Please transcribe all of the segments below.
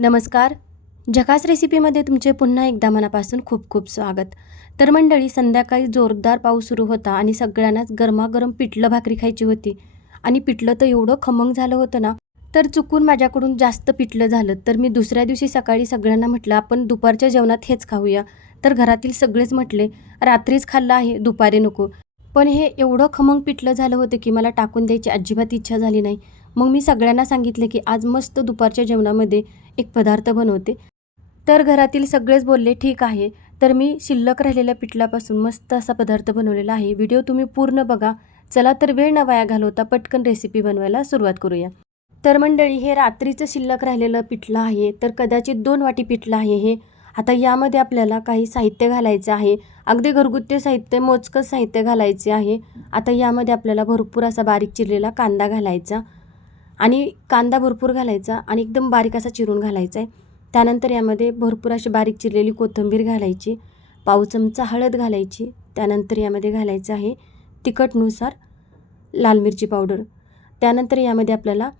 नमस्कार. झकास रेसिपीमध्ये तुमचे पुन्हा एकदा मनापासून खूप खूप स्वागत. तर मंडळी संध्याकाळी जोरदार पाऊस सुरू होता आणि सगळ्यांनाच गरमागरम पिठलं भाकरी खायची होती. आणि पिठलं तर एवढं खमंग झालं होतं ना तर चुकून माझ्याकडून जास्त पिठलं झालं. तर मी दुसऱ्या दिवशी सकाळी सगळ्यांना म्हटलं आपण दुपारच्या जेवणात हेच खाऊया. तर घरातील सगळेच म्हटले रात्रीच खाल्लं आहे दुपारी नको. पण हे एवढं खमंग पिठलं झालं होतं की मला टाकून द्यायची अजिबात इच्छा झाली नाही. मग मी सगळ्यांना सांगितले की आज मस्त दुपारच्या जेवणामध्ये एक पदार्थ बनवते. तर घरातील सगळेच बोलले ठीक आहे. तर मी शिल्लक राहिलेल्या पिठलापासून मस्त असा पदार्थ बनवलेला आहे. व्हिडिओ तुम्ही पूर्ण बघा. चला तर वेळ न वाया घालवता पटकन रेसिपी बनवायला सुरुवात करूया. तर मंडळी हे रात्रीचं शिल्लक राहिलेलं पिठलं आहे. तर कदाचित दोन वाटी पिठलं आहे हे. आता यामध्ये आपल्याला काही साहित्य घालायचं आहे. अगदी घरगुती साहित्य मोजकं साहित्य घालायचे आहे. आता यामध्ये आपल्याला भरपूर असा बारीक चिरलेला कांदा घालायचा. आणि कांदा भरपूर घालायचा आणि एकदम बारीक असा चिरून घालायचा आहे त्यानंतर यामध्ये भरपूर अशी बारीक चिरलेली कोथिंबीर घालायची पाव चमचा हळद घालायची त्यानंतर यामध्ये घालायचं आहे तिखटनुसार लाल मिरची पावडर. त्यानंतर यामध्ये आपल्याला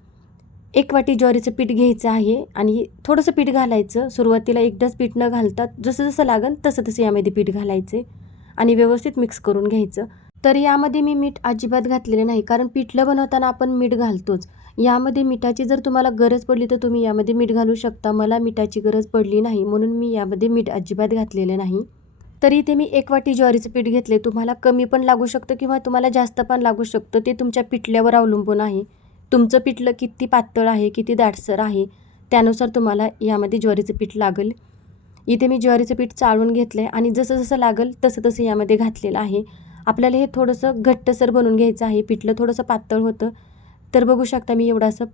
एक वाटी ज्वारीचं पीठ घ्यायचं आहे आणि थोडंसं पीठ घालायचं. सुरुवातीला एकदाच पीठ न घालतात जसं जसं लागेल तसं तसं यामध्ये पीठ घालायचे आणि व्यवस्थित मिक्स करून घ्यायचं. तर यामध्ये मी मीठ अजिबात घातलेलं नाही. कारण पिठलं बनवताना आपण मीठ घालतोच. यामध्ये मिठाची जर तुम्हाला गरज पडली तर तुम्ही यामध्ये मीठ घालू शकता. मला मिठाची गरज पडली नाही म्हणून मी यामध्ये मीठ अजिबात घातलेलं नाही. तर इथे मी एक वाटी ज्वारीचं पीठ घेतले तुम्हाला कमी पण लागू शकतं किंवा तुम्हाला जास्त पण लागू शकतं. ते तुमच्या पिठल्यावर अवलंबून आहे. तुमचं पिठलं किती पातळ आहे किती दाटसर आहे त्यानुसार तुम्हाला यामध्ये ज्वारीचं पीठ लागेल. इथे मी ज्वारीचं पीठ चाळून घेतलं आहे आणि जसं जसं लागेल तसं तसं यामध्ये घातलेलं आहे. आपल्याला हे थोडंसं घट्टसर बनवून घ्यायचं आहे. पिठलं थोडंसं पातळ होतं. तर बघू शकता मी एवढं असं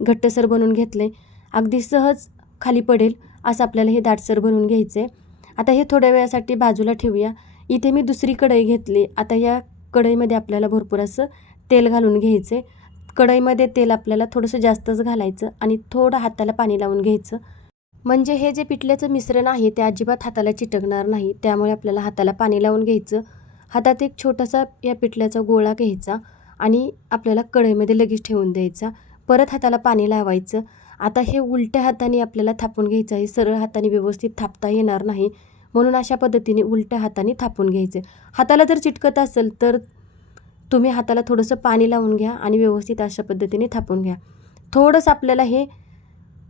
घट्टसर बनवून घेतलं आहे अगदी सहज खाली पडेल असं आपल्याला हे दाटसर बनवून घ्यायचं आहे आता हे थोड्या वेळासाठी बाजूला ठेवूया. इथे मी दुसरी कढई घेतली. आता या कढईमध्ये आपल्याला भरपूर असं तेल घालून घ्यायचं आहे कढईमध्ये तेल आपल्याला थोडंसं जास्तच घालायचं आणि थोडं हाताला पाणी लावून घ्यायचं. म्हणजे हे जे पिठल्याचं मिश्रण आहे ते अजिबात हाताला चिटकणार नाही. त्यामुळे आपल्याला हाताला पाणी लावून घ्यायचं. हातात एक छोटासा या पिठल्याचा गोळा घ्यायचा आणि आपल्याला कढईमध्ये लगेच ठेवून द्यायचा. परत हाताला पाणी लावायचं. आता हे उलट्या हाताने आपल्याला थापून घ्यायचं आहे. सरळ हाताने व्यवस्थित थापता येणार नाही. म्हणून अशा पद्धतीने उलट्या हाताने थापून घ्यायचं हाताला जर चिटकत असेल तर तुम्ही हाताला थोडंसं पाणी लावून घ्या आणि व्यवस्थित अशा पद्धतीने थापून घ्या. थोडंसं आपल्याला हे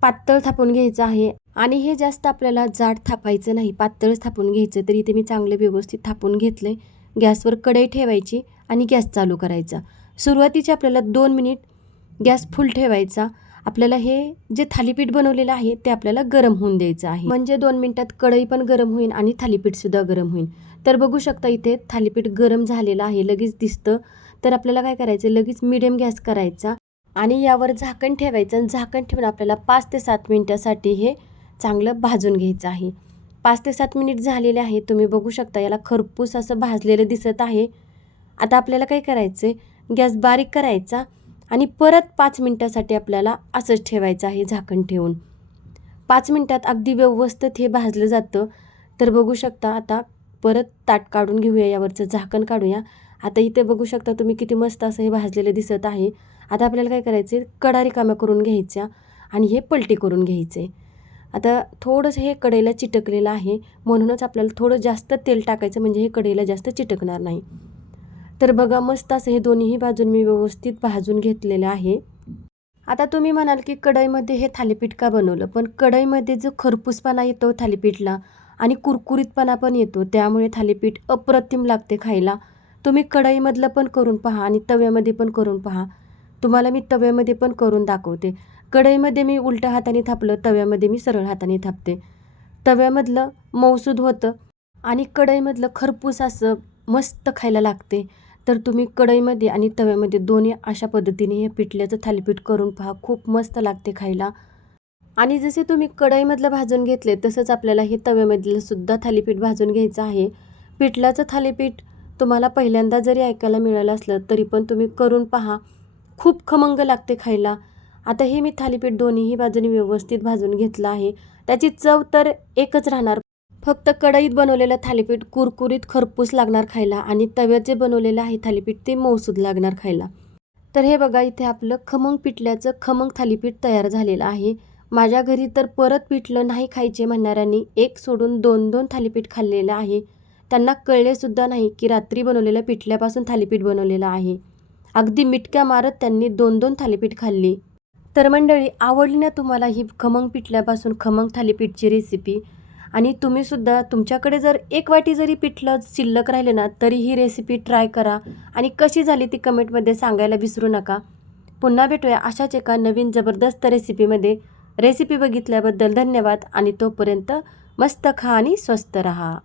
पातळ थापून घ्यायचं आहे आणि हे जास्त आपल्याला जाड थापायचं नाही. पातळच थापून घ्यायचं तर इथे मी चांगलं व्यवस्थित थापून घेतलं आहे गॅसवर कढई ठेवायची आणि गॅस चालू करायचा. सुरुवातीचे आपल्याला दोन मिनिट गॅस फुल ठेवायचा. आपल्याला हे जे थालीपीठ बनवलेलं आहे ते आपल्याला गरम होऊन द्यायचं आहे. म्हणजे दोन मिनटात कढई पण गरम होईल आणि थालीपीठसुद्धा गरम होईल. तर बघू शकता इथे थालीपीठ गरम झालेलं आहे लगेच दिसतं. तर आपल्याला काय करायचं लगेच मिडियम गॅस करायचा आणि यावर झाकण ठेवायचं आणि झाकण ठेवून आपल्याला पाच ते सात मिनटासाठी हे चांगलं भाजून घ्यायचं आहे. पाच ते सात मिनिट झालेले आहे तुम्ही बघू शकता याला खरपूस असं भाजलेलं दिसत आहे. आता आपल्याला काय करायचं आहे गॅस बारीक करायचा आणि परत पाच मिनटासाठी आपल्याला असंच ठेवायचं आहे झाकण ठेवून. पाच मिनटात अगदी व्यवस्थित हे भाजलं जातं. तर बघू शकता आता परत ताट काढून घेऊया यावरचं झाकण काढूया. आता इथे बघू शकता तुम्ही किती मस्त असं हे भाजलेलं दिसत आहे. आता आपल्याला काय करायचं आहे कडा रिकाम्या करून घ्यायच्या आणि हे पलटी करून घ्यायचे आता थोडंसं हे कढईला चिटकलेलं आहे. म्हणूनच आपल्याला थोडं जास्त तेल टाकायचं म्हणजे हे कढईला जास्त चिटकणार नाही. तर बघा मस्त असं हे दोन्हीही बाजून मी व्यवस्थित भाजून घेतलेलं आहे. आता तुम्ही म्हणाल की कढईमध्ये हे थालीपीठ का बनवलं? पण कढईमध्ये जो खरपूसपणा येतो थालीपीठला आणि कुरकुरीतपणा पण येतो त्यामुळे थालीपीठ अप्रतिम लागते खायला. तुम्ही कढईमधलं पण करून पहा आणि तव्यामध्ये पण करून पहा. तुम्हाला मी तव्यामध्ये पण करून दाखवते. कढईमध्ये मी उलट्या हाताने थापलं तव्यामध्ये मी सरळ हाताने थापते. तव्यामधलं मौसूद होतं आणि कढईमधलं खरपूस असं मस्त खायला लागते. तर तुम्ही कढईमध्ये आणि तव्यामध्ये दोन्ही अशा पद्धतीने हे पिठल्याचं थालीपीठ करून पहा. खूप मस्त लागते खायला. आणि जसे तुम्ही कढईमधलं भाजून घेतले तसंच आपल्याला हे तव्यामधलं सुद्धा थालीपीठ भाजून घ्यायचं आहे. पिठल्याचं थालीपीठ तुम्हाला पहिल्यांदा जरी ऐकायला मिळालं असलं तरी पण तुम्ही करून पहा. खूप खमंग लागते खायला. आता हे मी थालीपीठ दोन्हीही बाजूने व्यवस्थित भाजून घेतलं आहे. त्याची चव तर एकच राहणार. फक्त कढईत बनवलेलं थालीपीठ कुरकुरीत खरपूस लागणार खायला आणि तव्यात जे बनवलेलं आहे थालीपीठ ते मौसूद लागणार खायला. तर हे बघा इथे आपलं खमंग पिठल्याचं खमंग थालीपीठ तयार झालेलं आहे. माझ्या घरी तर परत पिठलं नाही खायचे म्हणणाऱ्यांनी एक सोडून दोन दोन थालीपीठ खाल्लेलं आहे. त्यांना कळलेसुद्धा नाही की रात्री बनवलेल्या पिठल्यापासून थालीपीठ बनवलेलं आहे. अगदी मिटक्या मारत त्यांनी दोन दोन थालीपीठ खाल्ली. तर मंडळी आवडली ना तुम्हाला ही खमंग पिठल्यापासून खमंग थालीपीठची रेसिपी आणि तुम्हीसुद्धा तुमच्याकडे जर एक वाटी जरी पिठलं शिल्लक राहिलं ना तरी ही रेसिपी ट्राय करा. आणि कशी झाली ती कमेंटमध्ये सांगायला विसरू नका. पुन्हा भेटूया अशाच एका नवीन जबरदस्त रेसिपीमध्ये रेसिपी बघितल्याबद्दल धन्यवाद आणि तोपर्यंत मस्त खा आणि स्वस्त रहा.